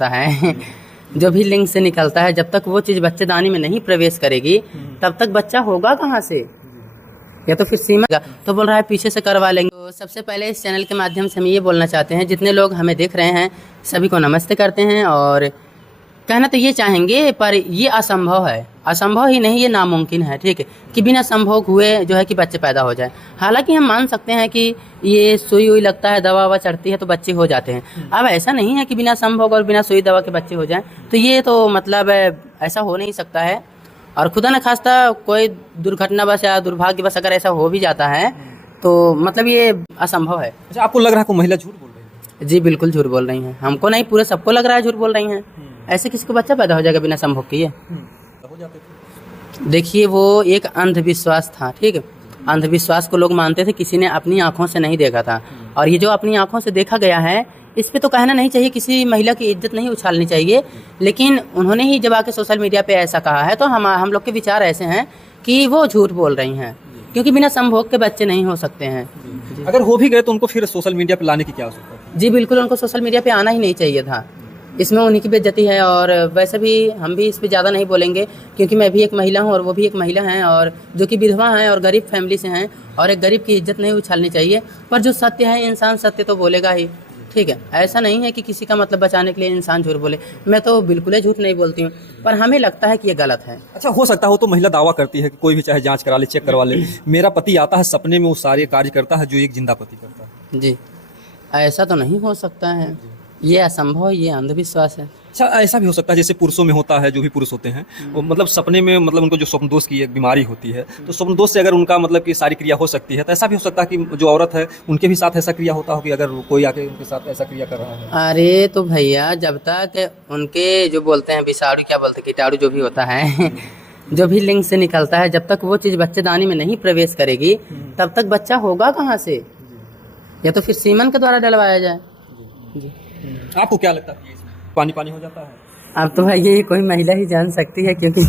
होता है जो भी लिंग से निकलता है, जब तक वो चीज़ बच्चेदानी में नहीं प्रवेश करेगी तब तक बच्चा होगा कहाँ से, या तो फिर सीमा। तो बोल रहा है पीछे से करवा लेंगे। तो सबसे पहले इस चैनल के माध्यम से हम ये बोलना चाहते हैं, जितने लोग हमें देख रहे हैं सभी को नमस्ते करते हैं, और कहना तो ये चाहेंगे पर ये असंभव है, असंभव ही नहीं ये नामुमकिन है, ठीक है, कि बिना संभोग हुए जो है कि बच्चे पैदा हो जाए। हालांकि हम मान सकते हैं कि ये सुई हुई लगता है, दवा ववा चढ़ती है तो बच्चे हो जाते हैं। अब ऐसा नहीं है कि बिना संभोग और बिना सुई दवा के बच्चे हो जाएं, तो ये तो मतलब ऐसा हो नहीं सकता है। और खुदा न खास्ता कोई दुर्घटनावश या दुर्भाग्यवश अगर ऐसा हो भी जाता है तो मतलब ये असंभव है। अच्छा, आपको लग रहा है कोई महिला झूठ बोल रही है? जी बिल्कुल झूठ बोल रही हैं, हमको नहीं पूरे सबको लग रहा है झूठ बोल रही हैं। ऐसे किसी को बच्चा पैदा हो जाएगा बिना संभोग किए? हो जाते थे। देखिए वो एक अंधविश्वास था, ठीक है, अंधविश्वास को लोग मानते थे, किसी ने अपनी आंखों से नहीं देखा था। और ये जो अपनी आंखों से देखा गया है इस पे तो कहना नहीं चाहिए, किसी महिला की इज्जत नहीं उछालनी चाहिए, लेकिन उन्होंने ही जब आके सोशल मीडिया पे ऐसा कहा है तो हम लोग के विचार ऐसे हैं कि वो झूठ बोल रही हैं, क्योंकि बिना संभोग के बच्चे नहीं हो सकते हैं। अगर हो भी गए तो उनको फिर सोशल मीडिया पे लाने की क्या आवश्यकता है? जी बिल्कुल, उनको सोशल मीडिया पे आना ही नहीं चाहिए था, इसमें उन्हीं की बेइज्जती है। और वैसे भी हम भी इस पे ज़्यादा नहीं बोलेंगे, क्योंकि मैं भी एक महिला हूँ और वो भी एक महिला हैं, और जो कि विधवा हैं और गरीब फैमिली से हैं, और एक गरीब की इज्जत नहीं उछालनी चाहिए। पर जो सत्य है, इंसान सत्य तो बोलेगा ही, ठीक है, ऐसा नहीं है कि किसी का मतलब बचाने के लिए इंसान झूठ बोले। मैं तो बिल्कुल ही झूठ नहीं बोलती हूँ, पर हमें लगता है कि ये गलत है। अच्छा, हो सकता है वो तो महिला दावा करती है कि कोई भी चाहे जांच करा ले, चेक करवा ले, मेरा पति आता है सपने में वो सारे कार्य करता है जो एक जिंदा पति करता है। जी, ऐसा तो नहीं हो सकता है, ये असंभव, ये अंधविश्वास है। अच्छा, ऐसा भी हो सकता है जैसे पुरुषों में होता है, जो भी पुरुष होते हैं वो मतलब सपने में मतलब उनको जो स्वप्न दोष की एक बीमारी होती है, तो स्वप्न दोष से अगर उनका मतलब कि सारी क्रिया हो सकती है, तो ऐसा भी हो सकता है कि जो औरत है उनके भी साथ ऐसा क्रिया होता हो कि अगर कोई आके उनके साथ ऐसा क्रिया कर रहा है। अरे तो भैया, जब तक उनके जो बोलते हैं विषाणु, क्या बोलते हैं, कीटाणु जो भी होता है जो भी लिंग से निकलता है, जब तक वो चीज़ बच्चेदानी में नहीं प्रवेश करेगी तब तक बच्चा होगा कहाँ से, या तो फिर सीमन के द्वारा डलवाया जाए। जी, आपको क्या लगता है पानी पानी हो जाता है? अब तो भाई ये कोई महिला ही जान सकती है, क्योंकि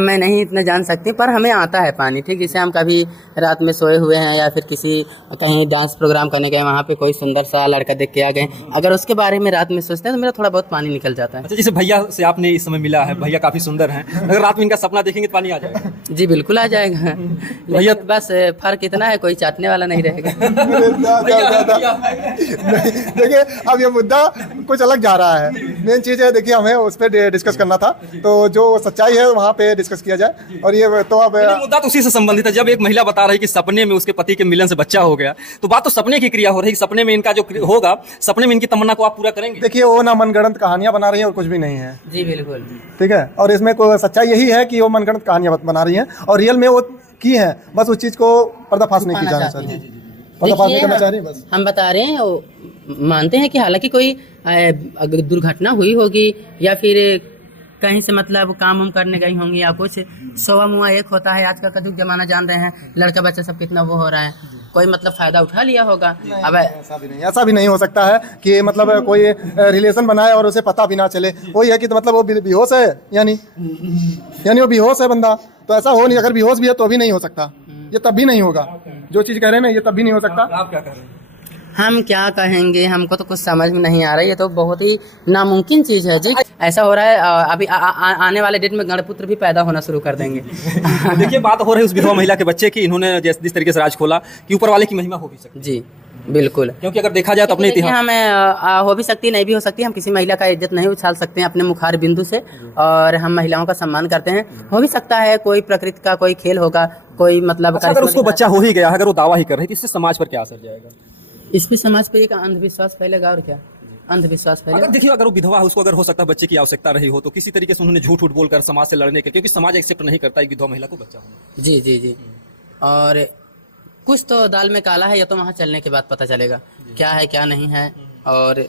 मैं नहीं इतना जान सकती, पर हमें आता है पानी, ठीक। जैसे हम कभी रात में सोए हुए हैं या फिर किसी कहीं डांस प्रोग्राम करने गए, वहाँ पे कोई सुंदर सा लड़का देख के आ गए, अगर उसके बारे में रात में सोचते हैं तो मेरा थोड़ा बहुत पानी निकल जाता है। अच्छा, जैसे भैया से आपने इस समय मिला है, भैया काफ़ी सुंदर हैं, अगर रात में इनका सपना देखेंगे तो पानी आ जाएगा? जी बिल्कुल आ जाएगा भैया, बस फ़र्क इतना है कोई चाटने वाला नहीं रहेगा। देखिए अब ये मुद्दा कुछ अलग जा रहा है, मेन चीज़ है देखिए हमें उस पर डिस्कस करना था, तो जो सच्चाई है वहाँ पे डिस्कस किया जाए। और ये तो अब मुद्दा तो उसी से संबंधित है। जब एक महिला बता रही कि सपने में उसके पति के मिलन से बच्चा हो गया, तो बात तो सपने की क्रिया हो रही है, सपने में इनका जो होगा, सपने में इनकी तमन्ना को आप पूरा करेंगे? देखिए वो ना मनगढ़ंत कहानियाँ बना रही हैं और कुछ भी नहीं है। जी बिल्कुल, ठीक है, और इसमें कोई सच्चाई यही है कि वो मनगढ़ंत कहानियाँ बना रही हैं और रियल में वो की हैं, बस उस चीज़ को पर्दाफाश नहीं की जाना चाहिए, पर्दाफाश नहीं करना चाह रही बस। हम बता रहे हैं, मानते हैं कि हालांकि कोई अगर दुर्घटना हुई होगी या फिर कहीं से मतलब काम वाम करने गई होंगी या कुछ, सवा मुआ एक होता है, आज का कदुक जमाना जान रहे हैं, लड़का बच्चा सब कितना वो हो रहा है, कोई मतलब फ़ायदा उठा लिया होगा। अब ऐसा भी नहीं हो सकता है कि मतलब कोई रिलेशन बनाए और उसे पता भी ना चले, वही है कि तो मतलब वो बेहोश है, यानी वो बेहोश है बंदा, तो ऐसा हो नहीं, अगर बेहोश भी है तो भी नहीं हो सकता, ये तब भी नहीं होगा, जो चीज़ कह रहे हैं ना ये तब भी नहीं हो सकता। आप क्या कह रहे हैं? हम क्या कहेंगे, हमको तो कुछ समझ में नहीं आ रहा है, ये तो बहुत ही नामुमकिन चीज़ है जी। ऐसा हो रहा है अभी आने वाले डेट में गणपुत्र भी पैदा होना शुरू कर देंगे। देखिए बात हो रही है उस विधवा महिला के बच्चे की, इन्होंने जिस तरीके से राज खोला कि ऊपर वाले की महिमा हो भी सकती। जी बिल्कुल, क्योंकि अगर देखा जाए तो अपने इतिहास हमें हो भी सकती, नहीं भी हो सकती, हम किसी महिला का इज्जत नहीं उछाल सकते हैं अपने मुखार बिंदु से, और हम महिलाओं का सम्मान करते हैं। हो भी सकता है कोई प्रकृति का कोई खेल होगा, कोई मतलब अच्छा, अगर उसको बच्चा हो ही गया, अगर वो दावा ही कर रही है, इससे समाज पर क्या असर जाएगा? इस पे समाज पे एक अंधविश्वास फैलेगा, और क्या अंधविश्वास फैलेगा। अगर देखिए अगर वो विधवा है, उसको अगर हो सकता है बच्चे की आवश्यकता रही हो, तो किसी तरीके से उन्होंने झूठ बोलकर समाज से लड़ने के, क्योंकि समाज एक्सेप्ट नहीं करता है विधवा महिला को बच्चा होना। जी जी जी, और कुछ तो दाल में काला है, या तो वहाँ चलने के बाद पता चलेगा क्या है क्या नहीं है, और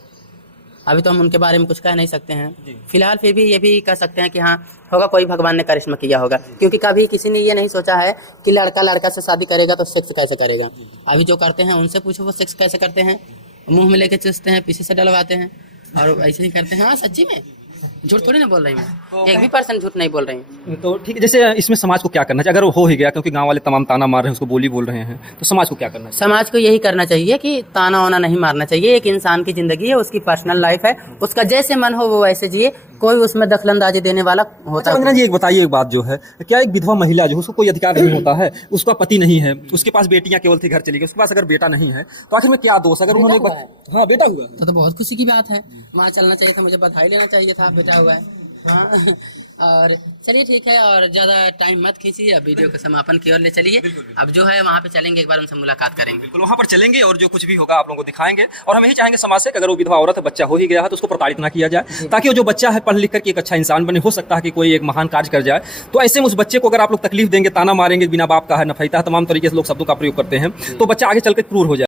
अभी तो हम उनके बारे में कुछ कह नहीं सकते हैं। फिलहाल फिर भी ये भी कह सकते हैं कि हाँ होगा, कोई भगवान ने करिश्मा किया होगा, क्योंकि कभी किसी ने ये नहीं सोचा है कि लड़का लड़का से शादी करेगा तो सेक्स कैसे करेगा। अभी जो करते हैं उनसे पूछो वो सेक्स कैसे करते हैं, मुंह में लेके चूसते हैं, पीछे से डलवाते हैं और ऐसे ही करते हैं। हाँ सच्ची में झूठ थोड़ी ना बोल रही हूँ, 1% झूठ नहीं बोल रही हूँ। तो ठीक है, जैसे इसमें समाज को क्या करना चाहिए अगर वो हो ही गया, क्योंकि गांव वाले तमाम ताना मार रहे हैं, उसको बोली बोल रहे हैं, तो समाज को क्या करना चाहिए? समाज को यही करना चाहिए कि ताना वाना नहीं मारना चाहिए। एक इंसान की जिंदगी है, उसकी पर्सनल लाइफ है, उसका जैसे मन हो वो वैसे जिए, कोई उसमें दखलंदाजी देने वाला होता वंदना जी एक बताइए, एक बात जो है, क्या एक विधवा महिला जो उसको कोई अधिकार नहीं होता है, उसका पति नहीं है, उसके पास बेटियां केवल थी, घर चली गई, उसके पास अगर बेटा नहीं है तो आखिर में क्या दोष? अगर उन्होंने हाँ बेटा हुआ है तो बहुत खुशी की बात है, वहाँ चलना चाहिए था, मुझे बधाई लेना चाहिए था, बेटा हुआ है। हाँ और चलिए ठीक है, और ज़्यादा टाइम मत खींचिए, अब वीडियो के समापन की ओर ले चलिए। अब जो है वहाँ पे चलेंगे, एक बार उनसे मुलाकात करेंगे। बिल्कुल वहाँ पर चलेंगे और जो कुछ भी होगा आप लोगों को दिखाएंगे। और हम यही चाहेंगे समाज से कि अगर वो विधवा औरत है, बच्चा हो ही गया है, तो उसको प्रताड़ित ना किया जाए, ताकि वो जो बच्चा है पढ़ लिख करके एक अच्छा इंसान बने। हो सकता है कि कोई एक महान कार्य कर जाए, तो ऐसे में उस बच्चे को अगर आप लोग तकलीफ देंगे, ताना मारेंगे, बिना बाप का है, नफैता है, तमाम तरीके से लोग शब्दों का प्रयोग करते हैं, तो बच्चा आगे चलकर क्रूर हो जाए।